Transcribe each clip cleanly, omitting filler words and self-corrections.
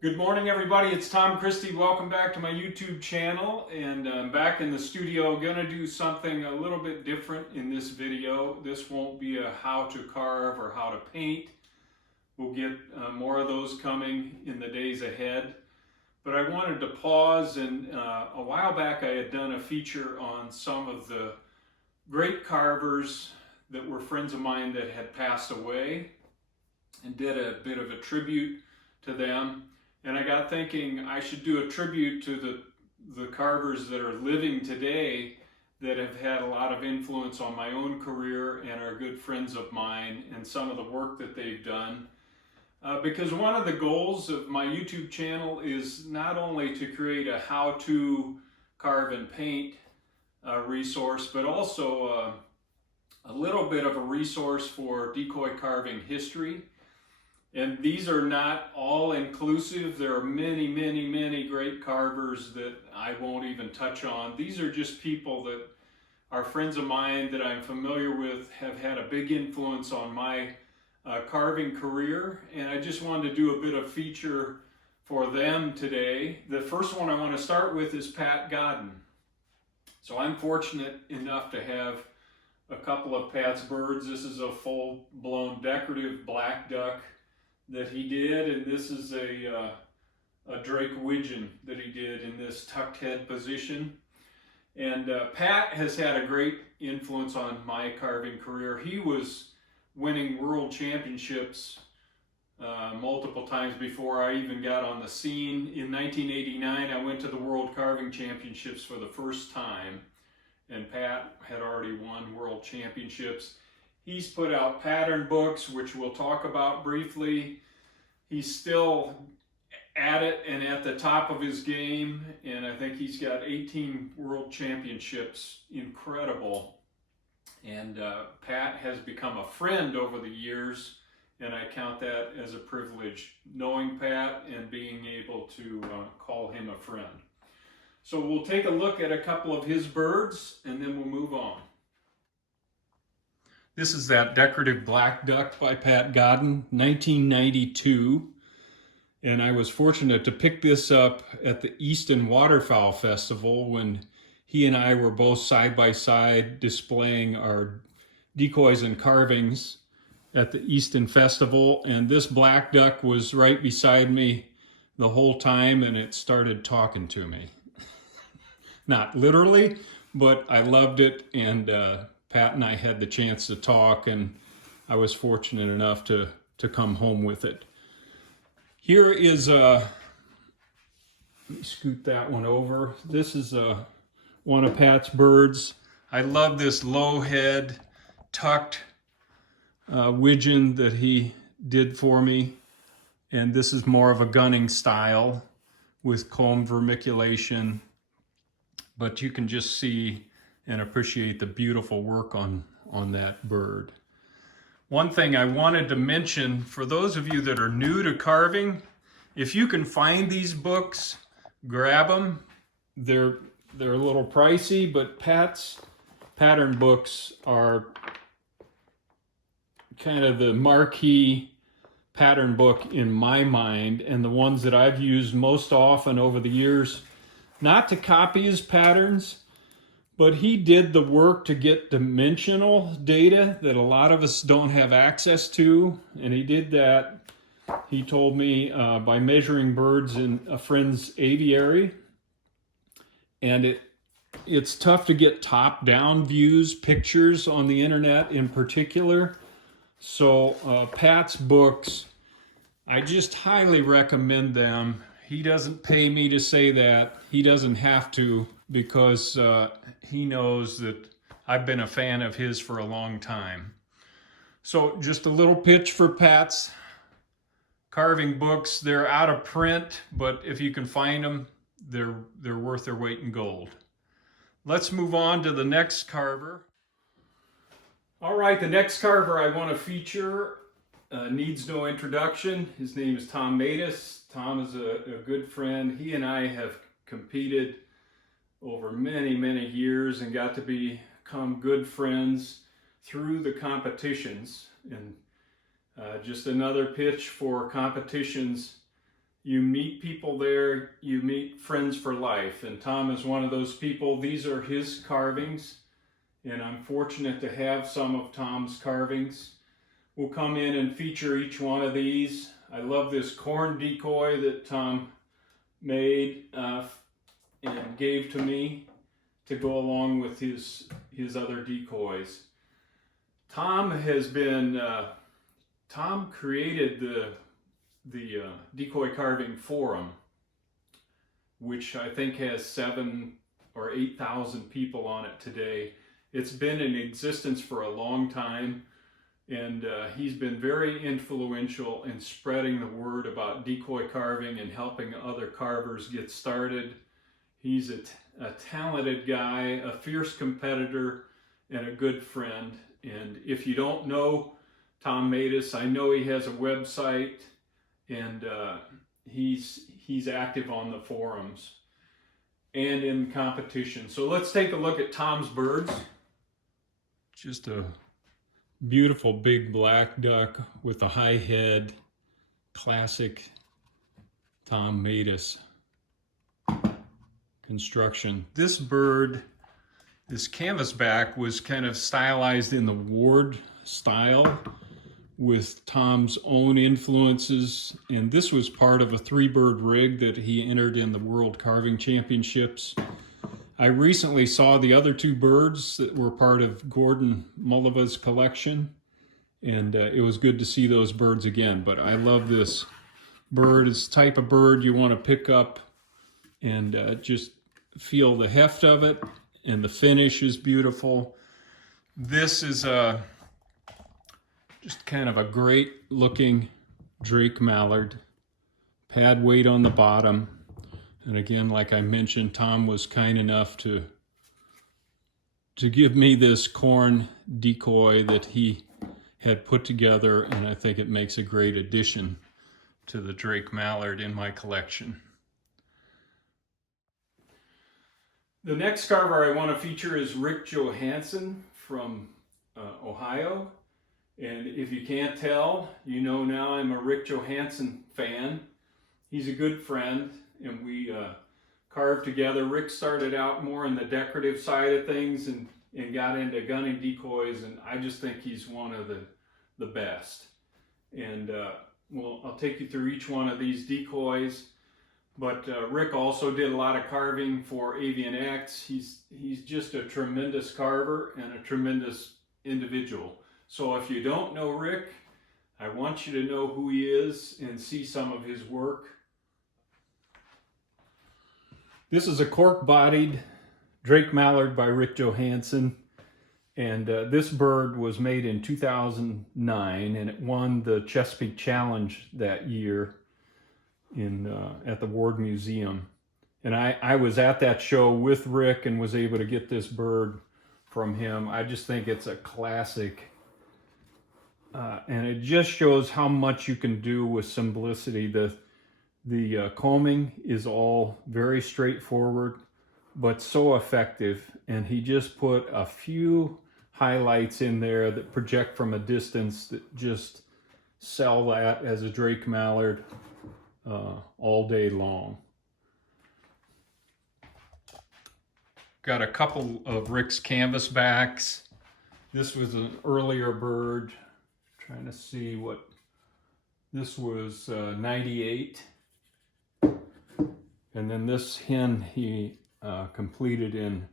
Good morning, everybody. It's Tom Christie. Welcome back to my YouTube channel, and I'm back in the studio. Gonna do something a little bit different in this video. This won't be a how to carve or how to paint. We'll get more of those coming in the days ahead. But I wanted to pause, and a while back I had done a feature on some of the great carvers that were friends of mine that had passed away, and did a bit of a tribute to them. And I got thinking I should do a tribute to the carvers that are living today that have had a lot of influence on my own career and are good friends of mine, and some of the work that they've done. Because one of the goals of my YouTube channel is not only to create a how-to carve and paint resource, but also a little bit of a resource for decoy carving history. And these are not all inclusive. There are many, many, many great carvers that I won't even touch on. These are just people that are friends of mine that I'm familiar with, have had a big influence on my carving career. And I just wanted to do a bit of feature for them today. The first one I want to start with is Pat Goden. So I'm fortunate enough to have a couple of Pat's birds. This is a full-blown decorative black duck that he did, and this is a drake widgeon that he did in this tucked head position. And Pat has had a great influence on my carving career. He was winning world championships multiple times before I even got on the scene. In 1989, I went to the World Carving Championships for the first time, and Pat had already won world championships. He's put out pattern books, which we'll talk about briefly. He's still at it and at the top of his game, and I think he's got 18 world championships. Incredible. And Pat has become a friend over the years, and I count that as a privilege, knowing Pat and being able to call him a friend. So we'll take a look at a couple of his birds, and then we'll move on. This is that decorative black duck by Pat Goden, 1992. And I was fortunate to pick this up at the Easton Waterfowl Festival when he and I were both side by side displaying our decoys and carvings at the Easton Festival. And this black duck was right beside me the whole time, and it started talking to me. Not literally, but I loved it, and Pat and I had the chance to talk, and I was fortunate enough to come home with it. Here is let me scoot that one over. This is one of Pat's birds. I love this low head, tucked widgeon that he did for me. And this is more of a gunning style with comb vermiculation, but you can just see and appreciate the beautiful work on that bird. One thing I wanted to mention, for those of you that are new to carving, if you can find these books, grab them. They're a little pricey, but Pat's pattern books are kind of the marquee pattern book in my mind, and the ones that I've used most often over the years, not to copy his patterns, but he did the work to get dimensional data that a lot of us don't have access to. And he did that, he told me, by measuring birds in a friend's aviary. And it's tough to get top-down views, pictures on the internet in particular. So Pat's books, I just highly recommend them. He doesn't pay me to say that. He doesn't have to, because he knows that I've been a fan of his for a long time. So just a little pitch for Pat's carving books. They're out of print, but if you can find them, they're worth their weight in gold. Let's move on to the next carver. All right, the next carver I want to feature needs no introduction. His name is Tom Matus. Tom is a good friend. He and I have competed over many, many years and got to become good friends through the competitions. And just another pitch for competitions. You meet people there, you meet friends for life, and Tom is one of those people. These are his carvings, and I'm fortunate to have some of Tom's carvings. We'll come in and feature each one of these. I love this corn decoy that Tom made and gave to me to go along with his other decoys. Tom created the decoy carving forum, which I think has 7,000 or 8,000 people on it today. It's been in existence for a long time, and he's been very influential in spreading the word about decoy carving and helping other carvers get started. He's a talented guy, a fierce competitor, and a good friend. And if you don't know Tom Matus, I know he has a website, and he's active on the forums and in competition. So let's take a look at Tom's birds. Just a beautiful big black duck with a high head, classic Tom Matus construction. This bird, this canvasback, was kind of stylized in the Ward style with Tom's own influences, and this was part of a 3-bird rig that he entered in the World Carving Championships. I recently saw the other 2 birds that were part of Gordon Mulliva's collection, and it was good to see those birds again. But I love this bird. It's the type of bird you want to pick up and just feel the heft of it, and the finish is beautiful. This is just kind of a great looking Drake mallard, pad weight on the bottom. And again, like I mentioned, Tom was kind enough to give me this corn decoy that he had put together, and I think it makes a great addition to the Drake mallard in my collection. The next carver I want to feature is Rick Johansson from Ohio. And if you can't tell, you know now I'm a Rick Johansson fan. He's a good friend, and we carved together. Rick started out more on the decorative side of things and got into gunning decoys, and I just think he's one of the best. And well, I'll take you through each one of these decoys. But Rick also did a lot of carving for Avian X. He's just a tremendous carver and a tremendous individual. So if you don't know Rick, I want you to know who he is and see some of his work. This is a cork-bodied Drake mallard by Rick Johansson, and this bird was made in 2009, and it won the Chesapeake Challenge that year at the Ward Museum. And I was at that show with Rick and was able to get this bird from him. I just think it's a classic. And it just shows how much you can do with simplicity. The combing is all very straightforward, but so effective. And he just put a few highlights in there that project from a distance that just sell that as a Drake mallard all day long. Got a couple of Rick's canvas backs. This was an earlier bird. Trying to see what this was, 98, and then this hen he completed in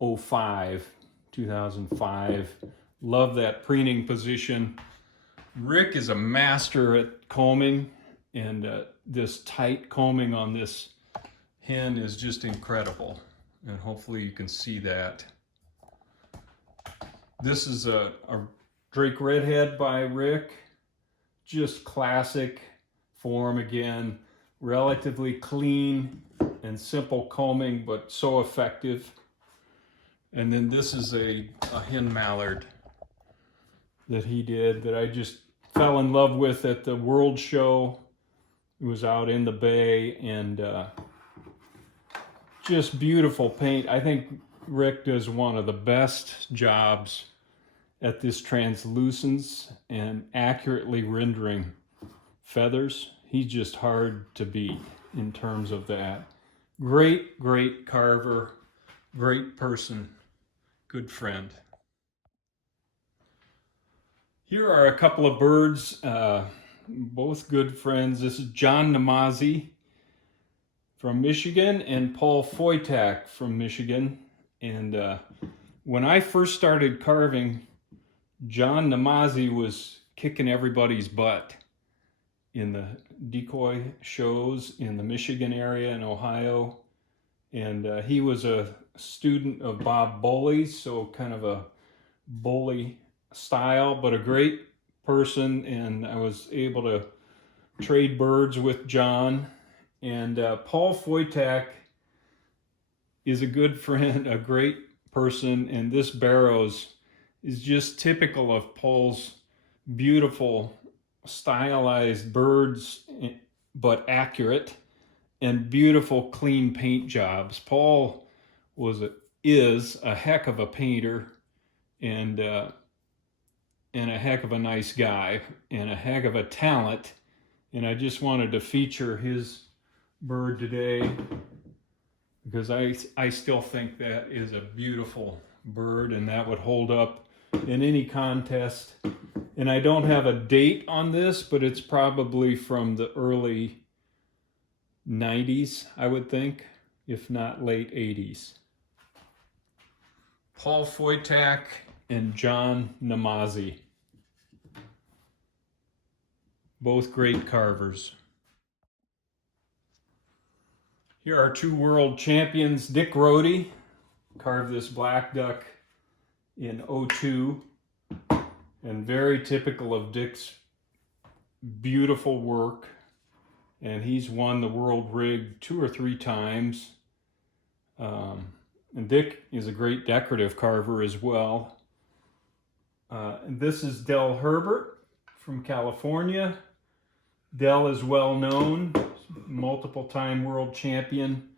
2005. Love that preening position. Rick is a master at combing, and this tight combing on this hen is just incredible, and hopefully you can see that. This is a Drake Redhead by Rick, just classic form again, relatively clean and simple combing, but so effective. And then this is a hen mallard that he did that I just fell in love with at the World Show. It was out in the Bay, and just beautiful paint. I think Rick does one of the best jobs at this translucence and accurately rendering feathers. He's just hard to beat in terms of that. Great, great carver, great person, good friend. Here are a couple of birds, both good friends. This is John Namazi from Michigan and Paul Foytak from Michigan. And when I first started carving, John Namazi was kicking everybody's butt in the decoy shows in the Michigan area in Ohio. And he was a student of Bob Bully's, so kind of a bully style, but a great person. And I was able to trade birds with John. And Paul Foytak is a good friend, a great person. And this Barrows is just typical of Paul's beautiful stylized birds, but accurate, and beautiful clean paint jobs. Paul is a heck of a painter, and a heck of a nice guy, and a heck of a talent. And I just wanted to feature his bird today because I still think that is a beautiful bird, and that would hold up in any contest. And I don't have a date on this, but it's probably from the early 90s, I would think, if not late 80s. Paul Foytak and John Namazi, both great carvers. Here are two world champions. Dick Rohde carved this black duck in '02, and very typical of Dick's beautiful work. And he's won the world rig 2 or 3 times. And Dick is a great decorative carver as well. And this is Del Herbert from California. Del is well known, multiple time world champion.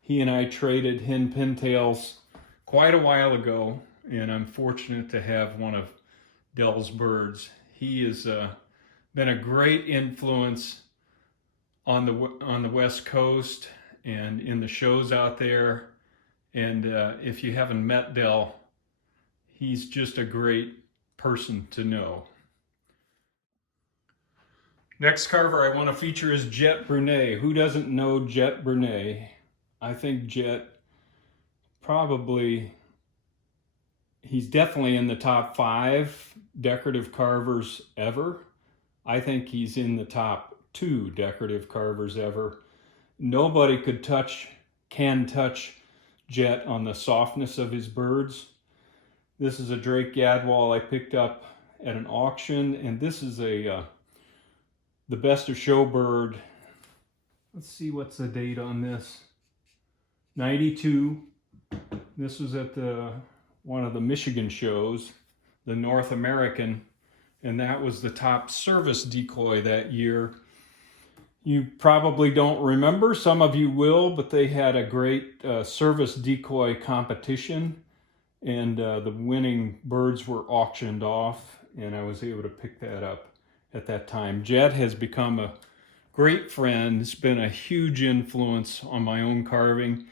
He and I traded hen pintails quite a while ago, and I'm fortunate to have one of Del's birds. He has been a great influence on the West Coast and in the shows out there. And if you haven't met Del, he's just a great person to know. Next carver I want to feature is Jet Bruen. Who doesn't know Jet Bruen? I think Jet he's definitely in the top 5 decorative carvers ever. I think he's in the top 2 decorative carvers ever. Nobody can touch Jet on the softness of his birds. This is a Drake Gadwall I picked up at an auction, and this is the best of show bird. Let's see, what's the date on this? 92. This was at one of the Michigan shows, the North American, and that was the top service decoy that year. You probably don't remember, some of you will, but they had a great service decoy competition, and the winning birds were auctioned off, and I was able to pick that up at that time. Jet has become a great friend. It's been a huge influence on my own carving.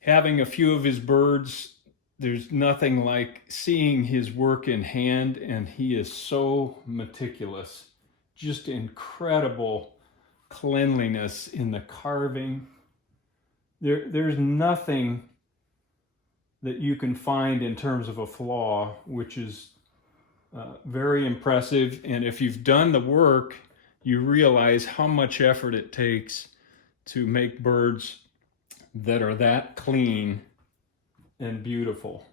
Having a few of his birds, there's nothing like seeing his work in hand, and he is so meticulous. Just incredible cleanliness in the carving. There's nothing that you can find in terms of a flaw, which is very impressive. And if you've done the work, you realize how much effort it takes to make birds that are that clean and beautiful.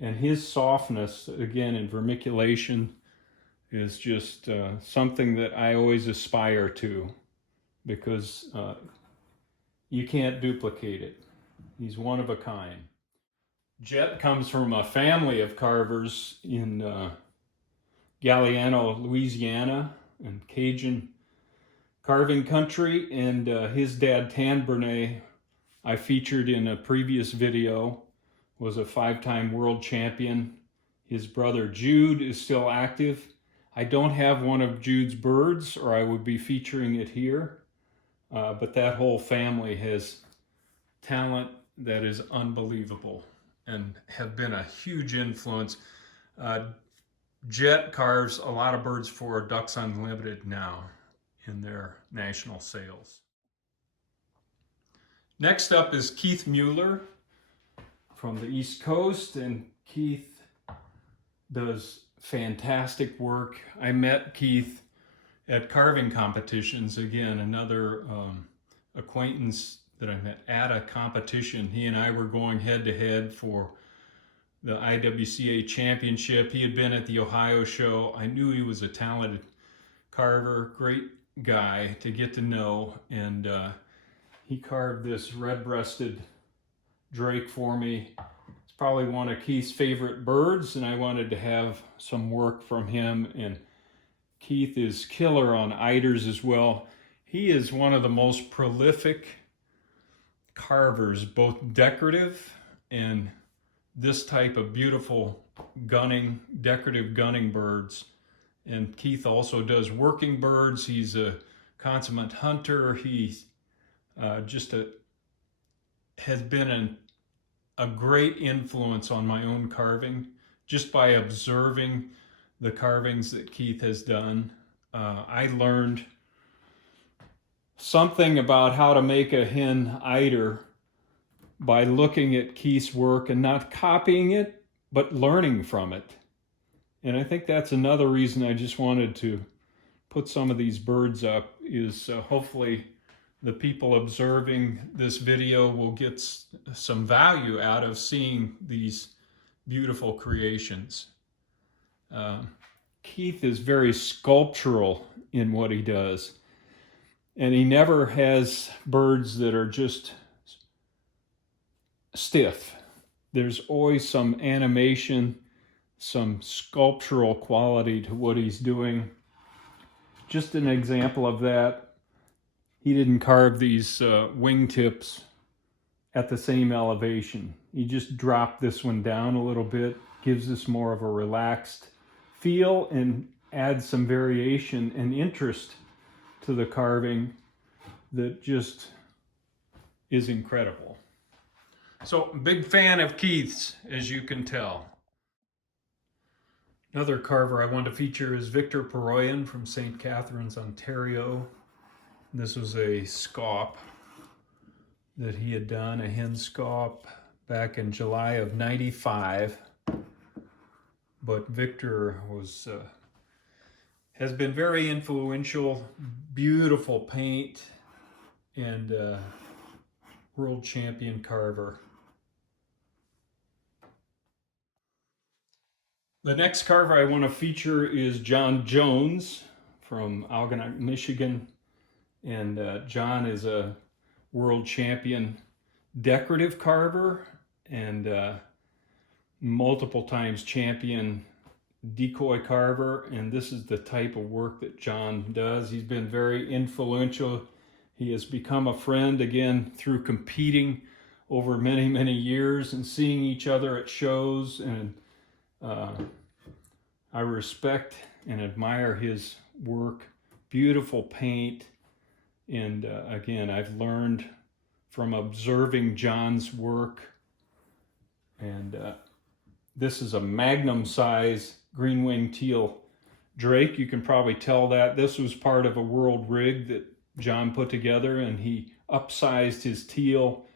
And his softness, again, in vermiculation, is just something that I always aspire to, because you can't duplicate it. He's one of a kind. Jet comes from a family of carvers in Galliano, Louisiana, and Cajun carving country, and his dad, Tan Bruen, I featured in a previous video, was a 5-time world champion. His brother Jude is still active. I don't have one of Jude's birds, or I would be featuring it here. But that whole family has talent that is unbelievable and have been a huge influence. Jet carves a lot of birds for Ducks Unlimited now in their national sales. Next up is Keith Mueller from the East Coast, and Keith does fantastic work. I met Keith at carving competitions. Again, another acquaintance that I met at a competition. He and I were going head to head for the IWCA championship. He had been at the Ohio show. I knew he was a talented carver, great guy to get to know, and he carved this red-breasted drake for me. It's probably one of Keith's favorite birds, and I wanted to have some work from him. And Keith is killer on eiders as well. He is one of the most prolific carvers, both decorative and this type of beautiful gunning, decorative gunning birds. And Keith also does working birds. He's a consummate hunter. He's has been a great influence on my own carving just by observing the carvings that Keith has done. I learned something about how to make a hen eider by looking at Keith's work and not copying it, but learning from it. And I think that's another reason I just wanted to put some of these birds up, is hopefully the people observing this video will get some value out of seeing these beautiful creations. Keith is very sculptural in what he does, and he never has birds that are just stiff. There's always some animation, some sculptural quality to what he's doing. Just an example of that, he didn't carve these wingtips at the same elevation. He just dropped this one down a little bit, gives us more of a relaxed feel and adds some variation and interest to the carving that just is incredible. So, big fan of Keith's, as you can tell. Another carver I want to feature is Victor Peryan from St. Catharines, Ontario. This was a scaup that he had done, a hen scaup, back in July of '95. But Victor has been very influential, beautiful paint, and world champion carver. The next carver I want to feature is John Jones from Algonac, Michigan. And John is a world champion decorative carver and multiple times champion decoy carver. And this is the type of work that John does. He's been very influential. He has become a friend, again, through competing over many, many years and seeing each other at shows. And I respect and admire his work. Beautiful paint. And again, I've learned from observing John's work. And this is a magnum size green-winged teal drake. You can probably tell that this was part of a world rig that John put together, and he upsized his teal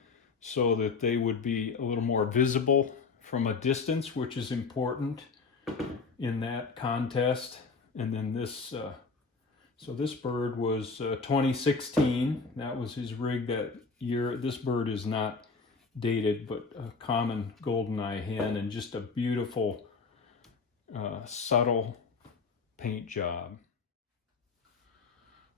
so that they would be a little more visible from a distance, which is important in that contest. And then this so this bird was 2016. That was his rig that year. This bird is not dated, but a common goldeneye hen, and just a beautiful, subtle paint job.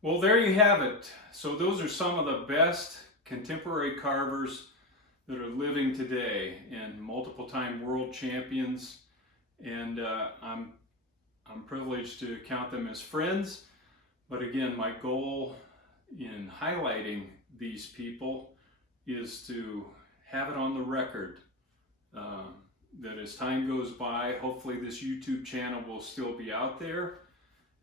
Well, there you have it. So those are some of the best contemporary carvers that are living today, and multiple-time world champions. And I'm privileged to count them as friends. But again, my goal in highlighting these people is to have it on the record that as time goes by, hopefully this YouTube channel will still be out there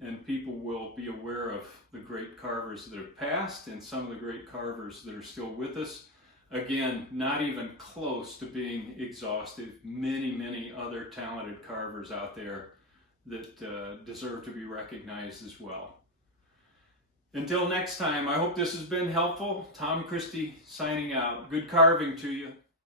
and people will be aware of the great carvers that have passed and some of the great carvers that are still with us. Again, not even close to being exhaustive. Many other talented carvers out there that deserve to be recognized as well. Until next time, I hope this has been helpful. Tom Christie signing out. Good carving to you.